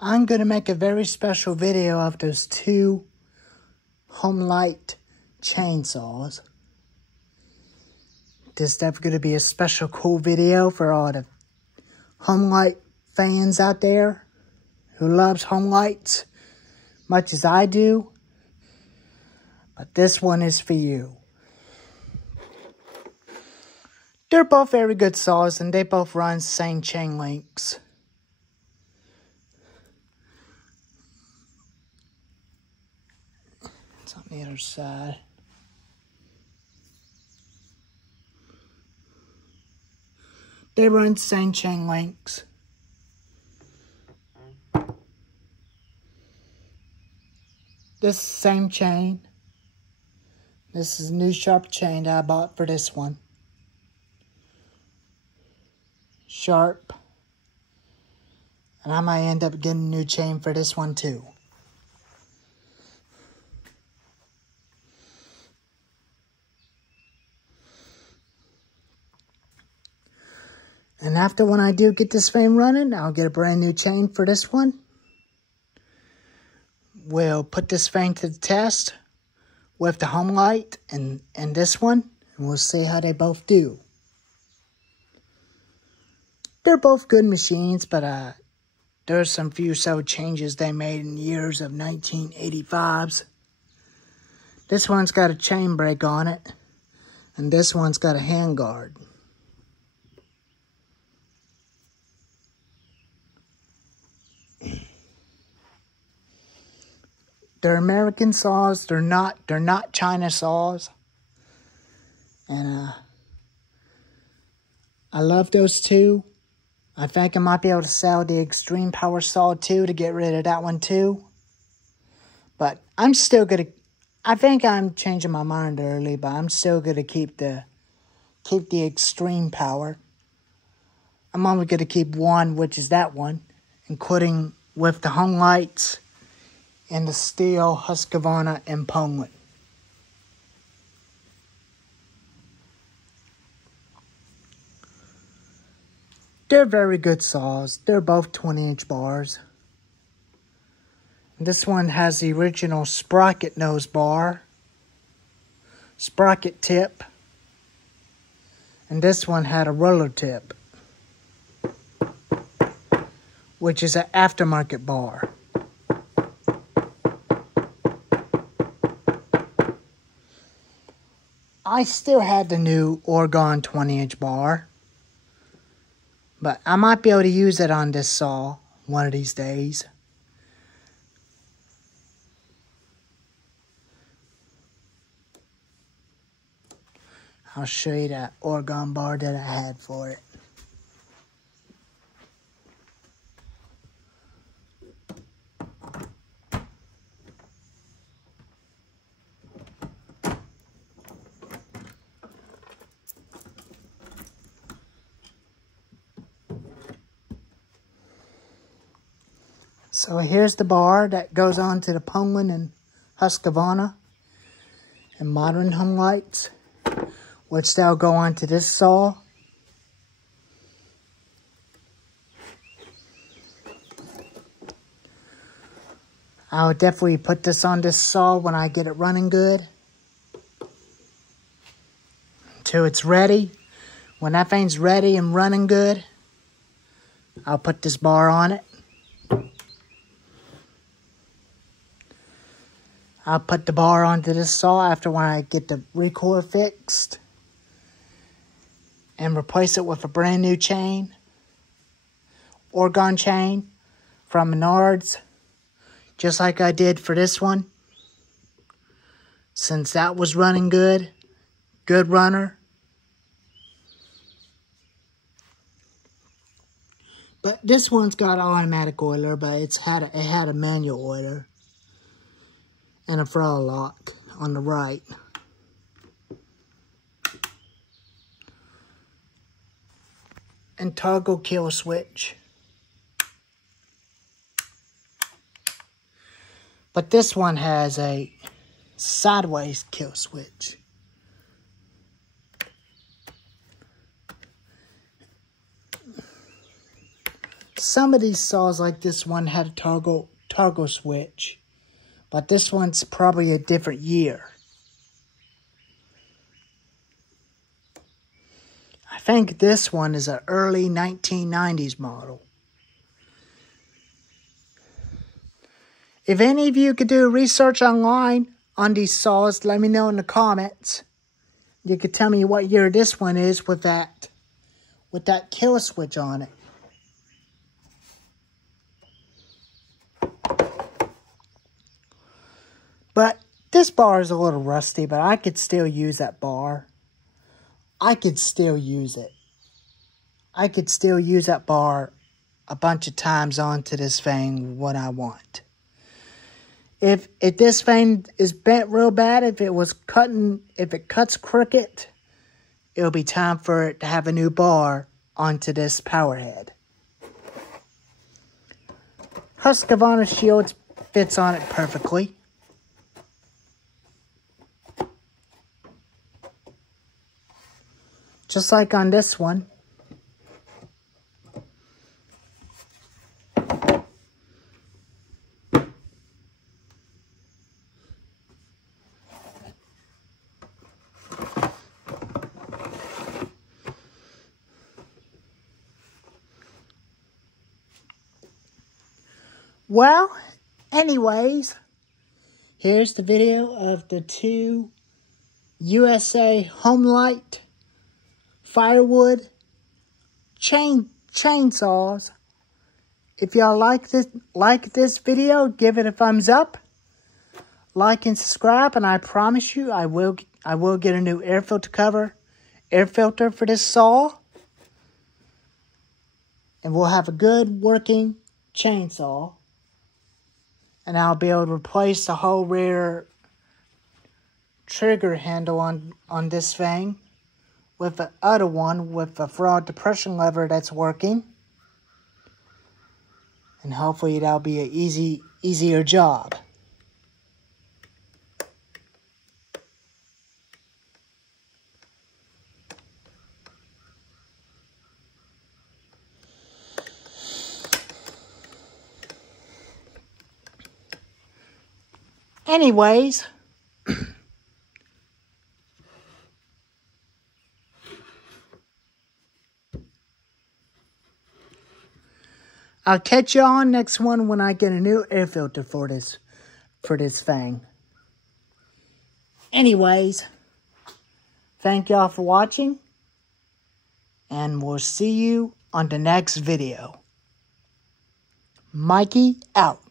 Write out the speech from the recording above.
I'm going to make a very special video of those two homelite chainsaws. This is definitely going to be a special cool video for all the homelite fans out there who loves homelites much as I do. But this one is for you. They're both very good saws and they both run the same chain links. It's on the other side. They run the same chain links. This is the same chain. This is a new sharp chain that I bought for this one. Sharp. And I might end up getting a new chain for this one too. And after when I do get this thing running, I'll get a brand new chain for this one. We'll put this thing to the test with the homelite and this one. And we'll see how they both do. They're both good machines, but there's some few so changes they made in the years of 1985s. This one's got a chain brake on it. And this one's got a handguard. They're American saws. They're not China saws. And I love those two. I think I might be able to sell the extreme power saw too to get rid of that one too. But I'm still gonna. I think I'm changing my mind early, but I'm still gonna keep the extreme power. I'm only gonna keep one, which is that one, including with the homelite and the steel Husqvarna and Poland. They're very good saws. They're both 20-inch bars. This one has the original sprocket nose bar, sprocket tip, and this one had a roller tip, which is an aftermarket bar. I still have the new Oregon 20-inch bar, but I might be able to use it on this saw one of these days. I'll show you that Oregon bar that I had for it. So here's the bar that goes on to the Poland and Husqvarna and modern homelites, which they'll go on to this saw. I'll definitely put this on this saw when I get it running good. Until it's ready. When that thing's ready and running good, I'll put this bar on it. I'll put the bar onto this saw after when I get the recoil fixed and replace it with a brand new chain, Oregon chain from Menards, just like I did for this one. Since that was running good runner. But this one's got automatic oiler, but it had a manual oiler. And a throttle lock on the right. And toggle kill switch. But this one has a sideways kill switch. some of these saws like this one had a toggle switch. But this one's probably a different year. I think this one is an early 1990s model. If any of you could do research online on these saws, let me know in the comments. You could tell me what year this one is with that kill switch on it. But this bar is a little rusty, but I could still use that bar. I could still use it. I could still use that bar a bunch of times onto this thing when I want. If this thing is bent real bad, if it cuts crooked, it'll be time for it to have a new bar onto this power head. Husqvarna shield fits on it perfectly. Just like on this one. Well, anyways, here's the video of the two USA homelite firewood chainsaws. If y'all like this video, give it a thumbs up, like and subscribe, and I promise you I will get a new air filter for this saw, and we'll have a good working chainsaw, and I'll be able to replace the whole rear trigger handle on this thing with the other one with the fraud depression lever that's working. And hopefully that'll be an easier job. Anyways, I'll catch you on next one when I get a new air filter for this thing. Anyways, thank y'all for watching, and we'll see you on the next video. Mikey out.